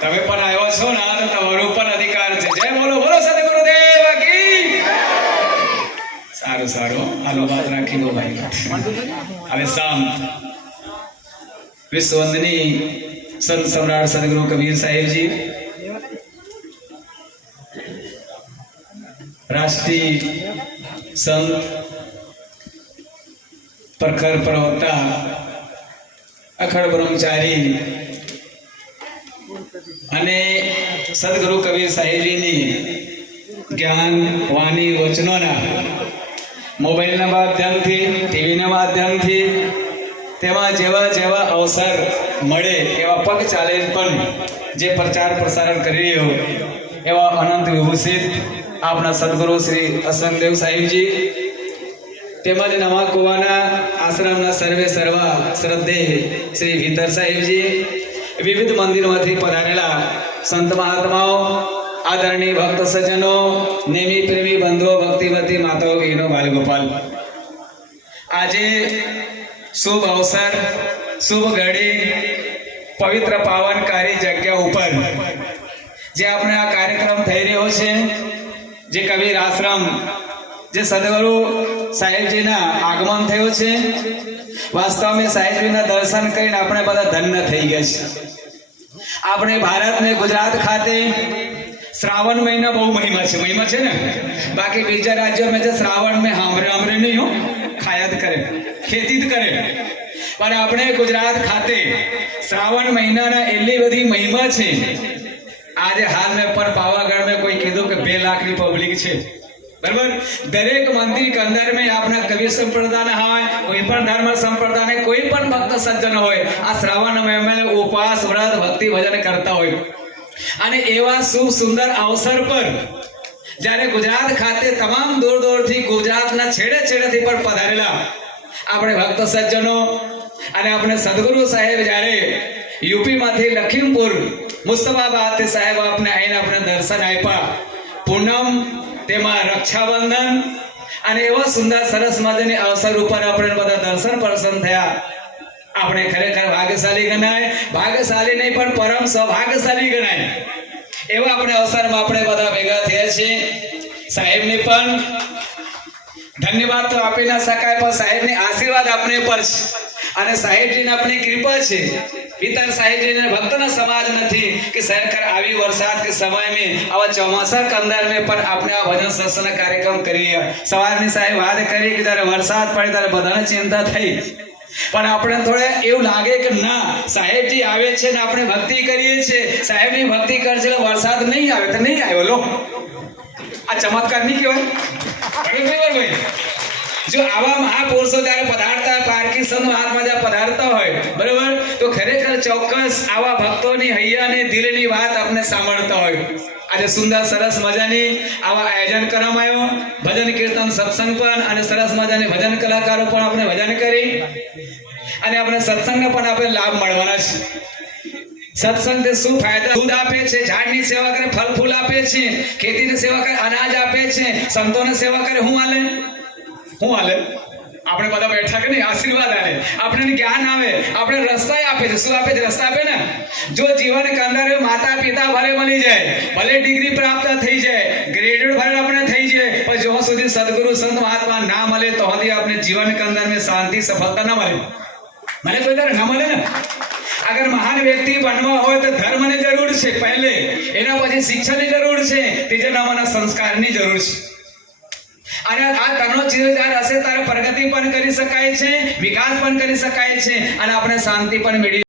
તમે પણ આવ્યો છો ને તો તમારો પણ અધિકાર છે. જય બોલો બોલો સદગુરુદેવ કી. સારું સારું, હાલો વાત રાખી લો ભાઈ. હવે શામ વિશ્વવંદની સંત સમ્રાટ સદગુરુ કબીર સાહેબજી, રાષ્ટ્રીય સંત, પ્રખર પ્રવક્તા, અખંડ બ્રહ્મચારી અને સદગુરુ કબીર સાહેબજીની જ્ઞાન વાણી વચનોના મોબાઈલના માધ્યમથી, ટીવીના માધ્યમથી, તેમાં જેવા જેવા અવસર મળે એવા પગ ચાલે પણ જે પ્રચાર પ્રસારણ કરી રહ્યો એવા અનંત વિભૂષિત આપણા સદગુરુ શ્રી અસંગદેવ સાહેબજી, તેમજ નવા કુવાના આશ્રમના સર્વે સર્વા શ્રદ્ધેય શ્રી ભીતર સાહેબજી, વિવિધ મંદિરોમાંથી પધારેલા સંત મહાત્માઓ, આદરણીય ભક્ત સજ્જનો, નેમી પ્રેમી બંધુઓ, ભક્તિવતી માતાઓ, બહેનો, બાલગોપાલ, આજે શુભ અવસર, શુભ ઘડી, પવિત્ર પાવનકારી જગ્યા ઉપર જે આપણે આ કાર્યક્રમ થઈ રહ્યો છે, જે કબીર આશ્રમ, જે સદગુરુ સાહેબજીના આગમન થયું છે, વાસ્તવમાં સાહેબજીના દર્શન કરીને આપણે બધા ધન્ય થઈ ગયા છે. આપણે ભારત ને ગુજરાત ખાતે શ્રાવણ મહિના બહુ મહિમા છે ને. બાકી બીજા રાજ્યોમાં જે શ્રાવણ में હામરે નહીં હો, ખાયા જ કરે, ખેતી જ કરે, પણ આપણે ગુજરાત ખાતે શ્રાવણ મહિનાના એટલી બધી મહિમા છે. આજે હાલ में પણ પાવાગઢ में કોઈ કીધું કે 2 લાખની પબ્લિક છે, બરાબર. દરેક મંદિર કે અંદર में આપણા કબીર સંપ્રદાયના હોય, કોઈ પણ ધર્મ સંપ્રદાયના કોઈ પણ ભક્ત સજ્જન હોય, આ શ્રાવણ મહિનામાં ઉપવાસ, વ્રત, ભક્તિ, ભજન કરતા હોય. અને એવા શુભ સુંદર અવસર પર જ્યારે ગુજરાત ખાતે તમામ દૂર દૂરથી, ગુજરાતના છેડે છેડેથી પણ પધારેલા આપણે ભક્ત સજ્જનો અને આપણે સદગુરુ સાહેબ જ્યારે યુપીમાંથી લખીમપુર મુસ્તફાબાદ સાહેબ આપને આવીને આપણે દર્શન આપ્યા. પૂનમ, તેમાં રક્ષાબંધન અને એવા સુંદર સરસ મજાની અવસર ઉપર આપણે બધા દર્શન પ્રસન્ન થયા. આપણે ખરેખર ભાગ્યશાળી ગણાય, ભાગ્યશાળી નહીં પણ પરમ સૌભાગ્યશાળી ગણાય એવા આપણે અવસરમાં આપણે બધા ભેગા થયા છીએ. સાહેબને પણ ધન્યવાદ તો આપી ના શકાય, પણ સાહેબની આશીર્વાદ આપણે પર છે અને સાહેબજીની આપણી કૃપા છે. ભીતર સાહેબજીને ભક્તના સમાજ નથી કે સરકાર આવી વરસાદ કે સમયમાં આવા ચોમાસા કે અંદર में પણ આપણે આ ભજન સત્સંગ કાર્યક્રમ કરીએ. સવારની સાહેબ વાત કરી કે જ્યારે વરસાદ પડે ત્યારે બધાને ચિંતા થઈ, પણ આપણે થોડે એવું લાગે કે ના, સાહેબજી આવે છે ને આપણે ભક્તિ કરીએ છીએ, સાહેબની ભક્તિ કરશે એટલે વરસાદ નહીં આવે તો નહીં આવ્યો. લો, આ ચમત્કાર નહીં કહેવાય? ભાઈ, જો આવા મહાપુરુષો જ્યારે પધારતા હોય, પારકી સંત મહાત્મા જ્યારે પધારતા હોય, બરોબર, તો ખરેખર ચોક્કસ આવા ભક્તોની હૈયાની દિલની વાત આપણે સાંભળતા હોય. આજે સુંદર સરસ મજાની આવા આયોજન કરવામાં આવ્યો, ભજન કીર્તન સત્સંગ પણ, અને સરસ મજાની ભજન કલાકારો પણ આપણે ભજન કરી અને આપણે સત્સંગને પણ આપણે લાભ મળવાના છે. સત્સંગ શું ફાયદા? દૂધ આપે છે, ઝાડની સેવા કરે, ફળ ફૂલ આપે છે, ખેતીની સેવા કરે, અનાજ આપે છે, સંતોની સેવા કરે. હું હાલે આપણે બધા બેઠા કે નહીં, આશીર્વાદ આવે, આપણે જ્ઞાન આવે, આપણે રસ્તા આપે છે. શું આપે છે? રસ્તા આપે ને. જો જીવન કે અંદર માતા પિતા ભલે મળી જાય, ભલે ડિગ્રી પ્રાપ્ત થઈ જાય, ગ્રેજ્યુએટ ભલે આપણે થઈ જાય, પણ જો સુધી સદગુરુ સંત મહાત્મા ના મળે તો સુધી આપણે જીવન કે અંદર में શાંતિ સફળતા ના મળે. મને કોઈ દર ના મળે ને. अगर महान व्यक्ति बनवा हो तो धर्म ની જરૂર છે પહેલે, એના પછી શિક્ષણની જરૂર છે, ત્રીજા નંબરના સંસ્કારની જરૂર છે. અને આ ત્રણેય ચીજો જ્યારે હશે ત્યારે પ્રગતિ પણ કરી શકાય છે, વિકાસ પણ કરી શકાય છે અને આપણે શાંતિ પણ મેળવી